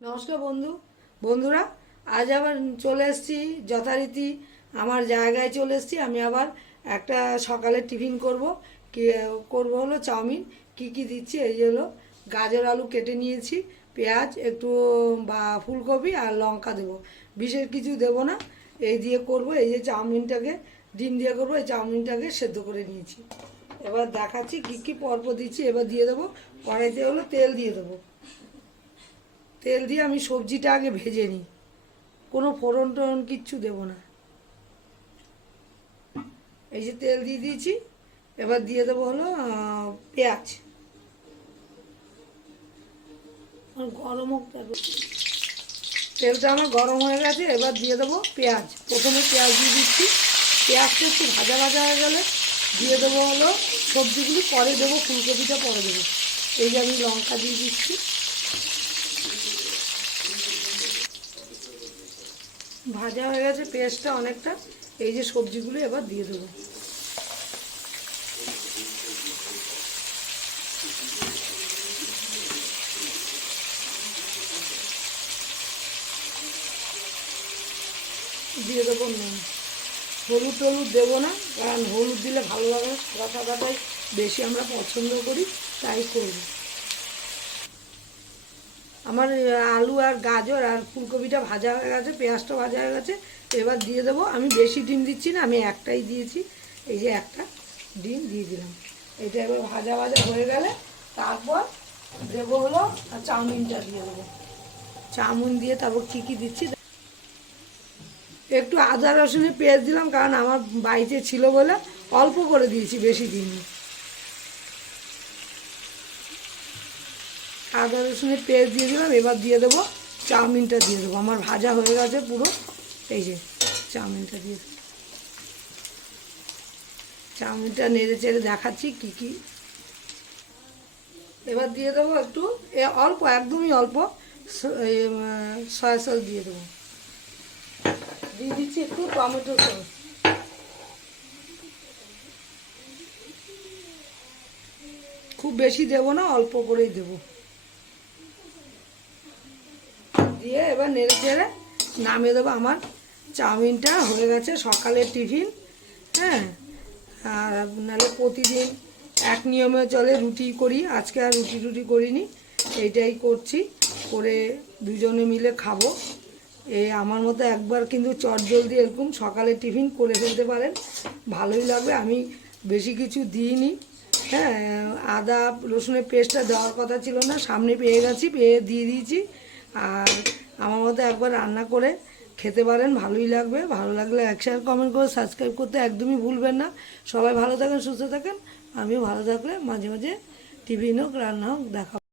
নমস্কার বন্ধু। বন্ধুরা, আজ আবার চলে এসেছি যথারীতি আমার জায়গায় চলে এসেছি। আমি আবার একটা সকালে টিফিন করব। কি, করব হলো চাউমিন। কি কি দিচ্ছি? এই হলো গাজর আলু কেটে নিয়েছি, পেঁয়াজ, একটু, বা ফুলকপি আর লঙ্কা দেবো। বিশেষ কিছু দেবো না। এই দিয়ে করব, এই যে চাউমিনটাকে, ডিম দিয়ে করব, এই চাউমিনটাকে সেদ্ধ করে নিয়েছি। এবার দেখাচ্ছি কী কী পরপর দিচ্ছি। এবার দিয়ে দেবো। কড়াইতে হলো তেল দিয়ে দেবো। তেল দিয়ে আমি সবজিটা আগে ভেজে নিই। কোনো ফোড়ন টোড়ন কিচ্ছু দেবো না। এই যে তেল দিয়ে দিয়েছি, এবার দিয়ে দেবো হলো পেঁয়াজ। গরম হোক। তেলটা আমার গরম হয়ে গেছে, এবার দিয়ে দেবো পেঁয়াজ। প্রথমে পেঁয়াজ দিয়ে দিচ্ছি। পেঁয়াজটা একটু ভাজা ভাজা হয়ে গেলে দিয়ে দেবো হলো সবজিগুলি, পরে দেবো ফুলকপিটা, পরে দেবো। এই যে আমি লঙ্কা দিয়ে দিচ্ছি। ভাজা হয়ে গেছে পেঁয়াজটা অনেকটা। এই যে সবজিগুলো এবার দিয়ে দেবো। দিয়ে দেবো নুন। হলুদ টলুদ দেবো না, কারণ হলুদ দিলে ভালো লাগে, সাদা সাদাটাই বেশি আমরা পছন্দ করি, তাই করব। আমার আলু আর গাজর আর ফুলকপিটা ভাজা হয়ে গেছে, পেঁয়াজটা ভাজা হয়ে গেছে। এবার দিয়ে দেবো, আমি বেশি ডিম দিচ্ছি না, আমি একটাই দিয়েছি। এই যে একটা ডিম দিয়ে দিলাম। এটা এবার ভাজা ভাজা হয়ে গেলে তারপর দেবো হলো আর চাউমিনটা দিয়ে দেবো। চাউমিন দিয়ে তারপর কী কী দিচ্ছি? একটু আদা রসুনের পেঁয়াজ দিলাম, কারণ আমার বাড়িতে ছিল বলে অল্প করে দিয়েছি, বেশি দিইনি। আদা রসুনের পেস্ট দিয়ে দিলাম, এবার দিয়ে দেবো চাউমিনটা দিয়ে দেবো। আমার ভাজা হয়ে গেছে পুরো। এই যে, চাউমিনটা দিয়ে চাউমিনটা নেড়ে চেড়ে দেখাচ্ছি কী কী। এবার দিয়ে দেবো একটু, এ অল্প, একদমই অল্প সয়া সস দিয়ে দেবো। দিয়ে দিচ্ছি একটু টমেটো সস। খুব বেশি দেবো না, অল্প করেই দেবো। দিয়ে এবার নেড়ে চেড়ে নামিয়ে দেবো আমার চাউমিনটা। হয়ে গেছে সকালের টিফিন হ্যাঁ? আর নাহলে প্রতিদিন এক নিয়মে চলে রুটি করি, আজকে আর রুটি টুটি করিনি, এইটাই করছি। করে দুজনে মিলে খাব। এ আমার মতো একবার কিন্তু চটজলদি এরকম সকালে টিফিন করে ফেলতে পারেন। ভালোই লাগবে, আমি বেশি কিছু দিইনি। হ্যাঁ আদা রসুনের পেস্টটা দেওয়ার কথা ছিল না, সামনে পেয়ে গেছি, পেয়ে দিয়ে দিয়েছি। আর আমার মতো একবার রান্না করে খেতে পারেন, ভালোই লাগবে। ভালো লাগলে এক শেয়ার কমেন্ট করে সাবস্ক্রাইব করতে একদমই ভুলবেন না। সবাই ভালো থাকেন, সুস্থ থাকেন। আমিও ভালো থাকলে মাঝে মাঝে টিভি হোক, রান্না হোক, দেখা